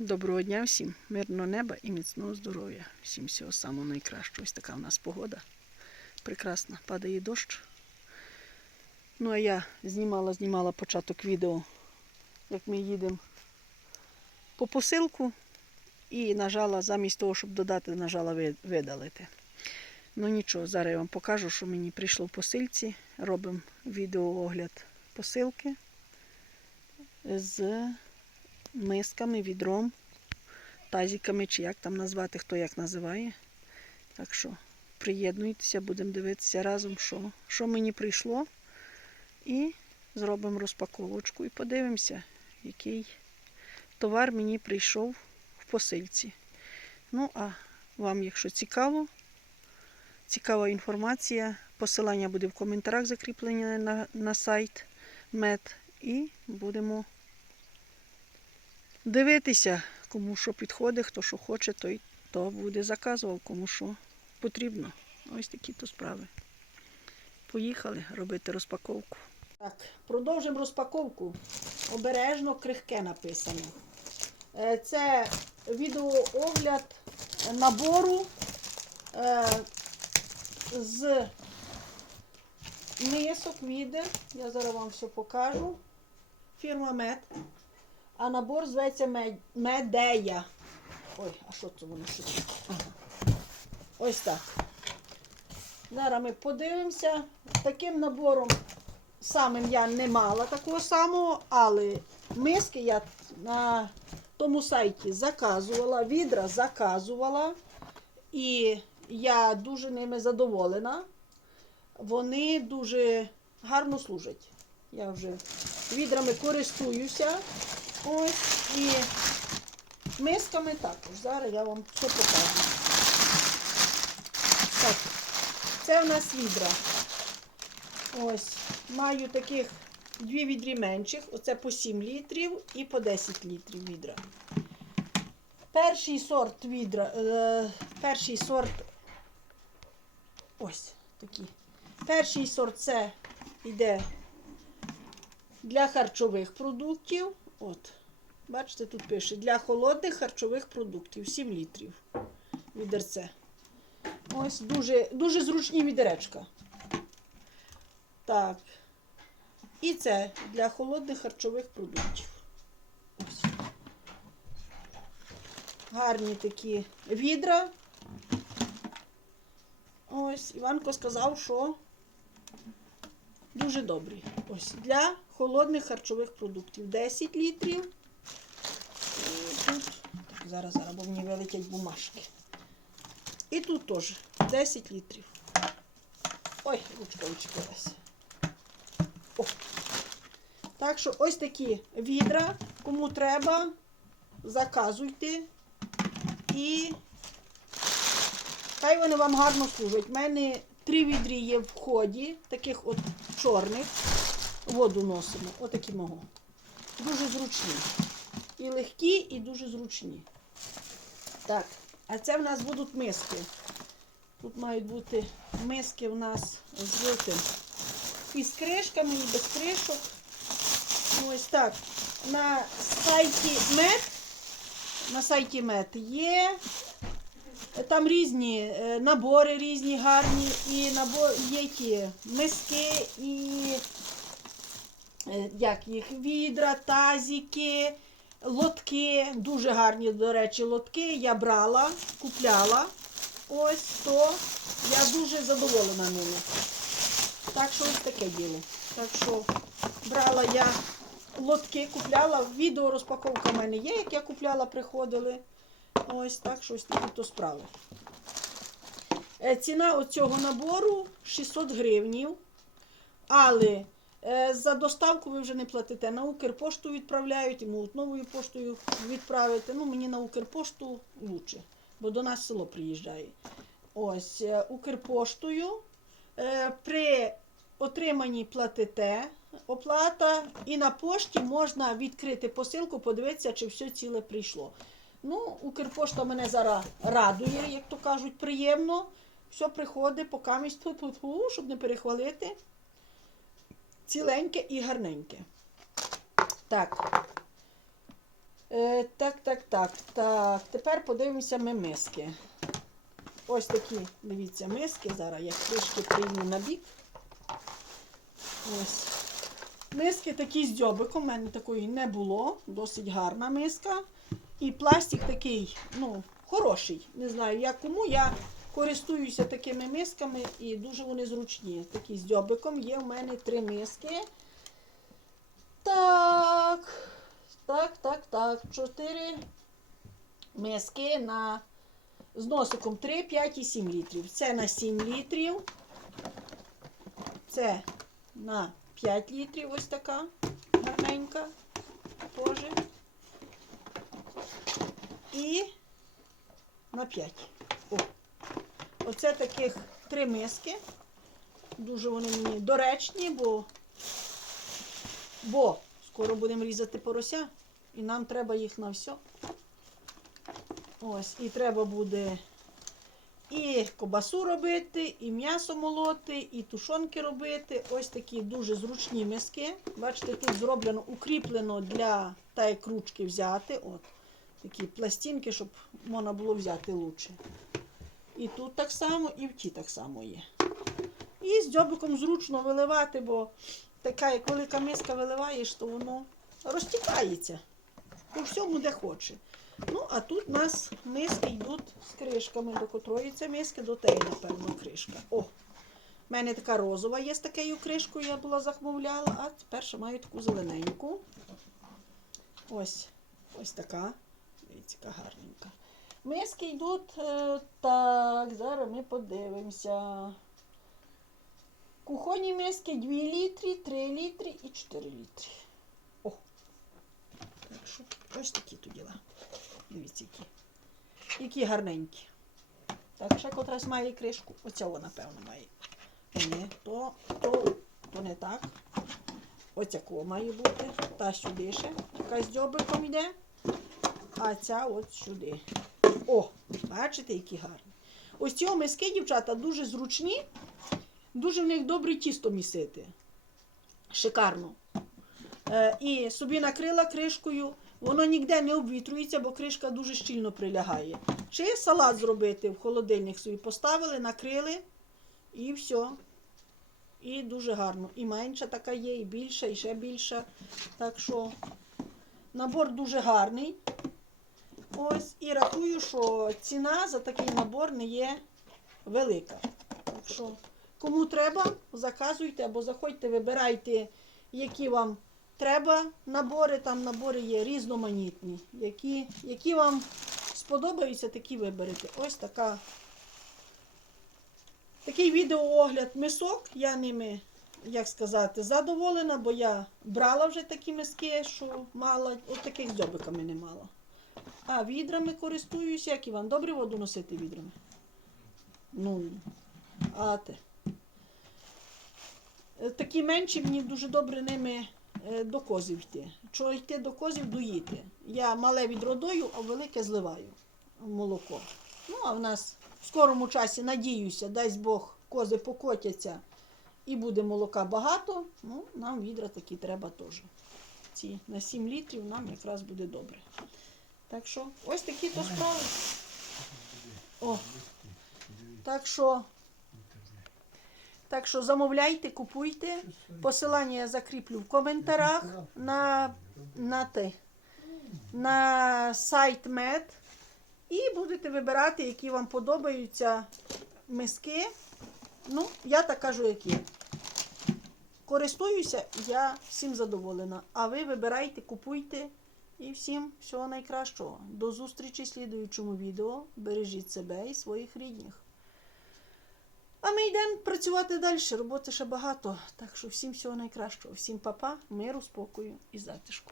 Доброго дня всім, мирного неба і міцного здоров'я. Всім всього самого найкращого. Ось така в нас погода. Прекрасна, падає дощ. Ну, а я знімала, знімала початок відео, як ми їдемо по посилку. І нажала, замість того, щоб додати, нажала видалити. Ну нічого, зараз я вам покажу, що мені прийшло в посилці. Робимо відеоогляд посилки з мисками, відром, тазиками, чи як там назвати, хто як називає. Так що приєднуйтеся, будемо дивитися разом, що, що мені прийшло. І зробимо розпаковочку і подивимося, який товар мені прийшов в посильці. Ну, а вам, якщо цікаво, цікава інформація, посилання буде в коментарях закріплене на, на сайт МЕД. І будемо дивитися, кому що підходить, хто що хоче, той то буде заказував, кому що потрібно. Ось такі то справи. Поїхали робити розпаковку. Так, продовжимо розпаковку. Обережно крихке написано. Е, Це відеоогляд набору е, з мисок, відер. Я зараз вам все покажу. Фірма Мед. А набор зветься Медея. Ой, а що це воно? Що? Ага. Ось так. Зараз ми подивимося. Таким набором самим я не мала такого самого, але миски я на тому сайті заказувала, відра заказувала. І я дуже ними задоволена. Вони дуже гарно служать. Я вже відрами користуюся. Ось і мисками також. Зараз я вам все покажу. Так, це у нас відра. Ось, маю таких дві відрі менших. Оце по 7 літрів і по 10 літрів відра. Перший сорт відра, е, перший сорт. Ось такі. Перший сорт це йде для харчових продуктів. От, бачите, тут пише для холодних харчових продуктів 7 літрів. Відерце. Ось дуже, дуже зручні відеречка. Так. І це для холодних харчових продуктів. Ось. Гарні такі відра. Ось, Іванко сказав, що дуже добрі. Ось для холодних харчових продуктів 10 літрів. І тут, зараз, зараз, бо мені вилетять бумажки. І тут теж 10 літрів. Ой, ручка учепилася. О. Так що ось такі відра. Кому треба, заказуйте. І хай вони вам гарно служать. У мене три відрі є в ході, таких от чорних. Воду носимо. Отакі мого. Дуже зручні. І легкі, і дуже зручні. Так, а це в нас будуть миски. Тут мають бути миски у нас з тим. І з кришками, і без кришок. Ось так. На сайті Мед. На сайті Мед є. Там різні е, набори різні гарні, і набор є ті миски, і як їх, відра, тазики, лотки. Дуже гарні, до речі, лотки. Я брала, купляла. Ось то я дуже задоволена ними. Так що ось таке діло. Так що брала я лотки, купляла. Відео розпаковка в мене є, як я купляла, приходили. Ось так що ось такі то справи. Е, Ціна оцього набору 600 гривнів. Але е, за доставку ви вже не платите. На Укрпошту відправляють, можуть новою поштою відправити. Ну, мені на Укрпошту лучше, бо до нас село приїжджає. Ось, е, Укрпоштою. Е, При отриманні платите оплата, і на пошті можна відкрити посилку, подивитися, чи все ціле прийшло. Ну, Укрпошта мене зараз радує, як то кажуть, приємно. Все приходить, поки мість, щоб не перехвалити. Ціленьке і гарненьке. Так. Е, так, так, так, так. Тепер подивимося ми миски. Ось такі, дивіться, миски. Зараз я трішки прийму на бік. Ось. Миски такі з дзьобиком, у мене такої не було. Досить гарна миска. І пластик такий, ну, хороший. Не знаю, як кому. Я користуюся такими мисками і дуже вони зручні. Такі з дзьобиком. Є в мене три миски. Так. Так, так, так. Чотири миски на з носиком 3, 5 і 7 літрів. Це на 7 літрів. Це на 5 літрів ось така гарненька. Теж. І на 5. Оце таких три миски. Дуже вони мені доречні, бо, бо скоро будемо різати порося, і нам треба їх на все. Ось, і треба буде і кобасу робити, і м'ясо молоти, і тушонки робити. Ось такі дуже зручні миски. Бачите, тут зроблено, укріплено для та як взяти. От, такі пластинки, щоб можна було взяти лучше. І тут так само, і в ті так само є. І з дзьобиком зручно виливати, бо така, як велика миска виливаєш, то воно розтікається по всьому, де хоче. Ну, а тут у нас миски йдуть з кришками, до котрої це миски, до теї, напевно, кришка. О! У мене така розова є з такою кришкою, я була замовляла, а тепер ще маю таку зелененьку. Ось ось така. Дивіться, яка гарненька. Миски йдуть е, так, зараз ми подивимося. Кухонні миски 2 літри, 3 літри і 4 літри. О! Ось такі тут діла. Дивіться, які. Які гарненькі. Так, ще котрась має кришку. Оця вона, напевно, має. Ні, то, то, то не так. Оця має бути. Та сюди ще. З дзьобиком йде. А ця от сюди. О, бачите, які гарні. Ось ці миски, дівчата, дуже зручні. Дуже в них добре тісто місити. Шикарно. Е, і собі накрила кришкою. Воно ніде не обвітрюється, бо кришка дуже щільно прилягає. Чи салат зробити в холодильник собі поставили, накрили і все. І дуже гарно. І менша така є, і більша, і ще більша. Так що набор дуже гарний. Ось, і рахую, що ціна за такий набор не є велика. Так що, кому треба, заказуйте або заходьте, вибирайте, які вам треба набори. Там набори є різноманітні. Які, які вам сподобаються, такі виберете. Ось така. Такий відеоогляд мисок. Я ними, як сказати, задоволена, бо я брала вже такі миски, що мала, от таких дзьобиками не мала. А відрами користуюся, як і вам добре воду носити відрами? Ну, а те. Е, Такі менші мені дуже добре ними е, до козів йти. Чого йти до козів доїти? Я мале відродою, а велике зливаю молоко. Ну, а в нас в скорому часі, надіюся, дасть Бог, кози покотяться і буде молока багато. Ну, нам відра такі треба теж. Ці на 7 літрів нам якраз буде добре. Так що, ось такі то справи. О. Так що, так що замовляйте, купуйте. Посилання я закріплю в коментарях на, на, те, на сайт Мед. І будете вибирати, які вам подобаються миски. Ну, я так кажу, які. Користуюся, я всім задоволена. А ви вибирайте, купуйте. І всім всього найкращого. До зустрічі в слідуючому відео. Бережіть себе і своїх рідних. А ми йдемо працювати далі. Роботи ще багато. Так що всім всього найкращого. Всім папа, миру, спокою і затишку.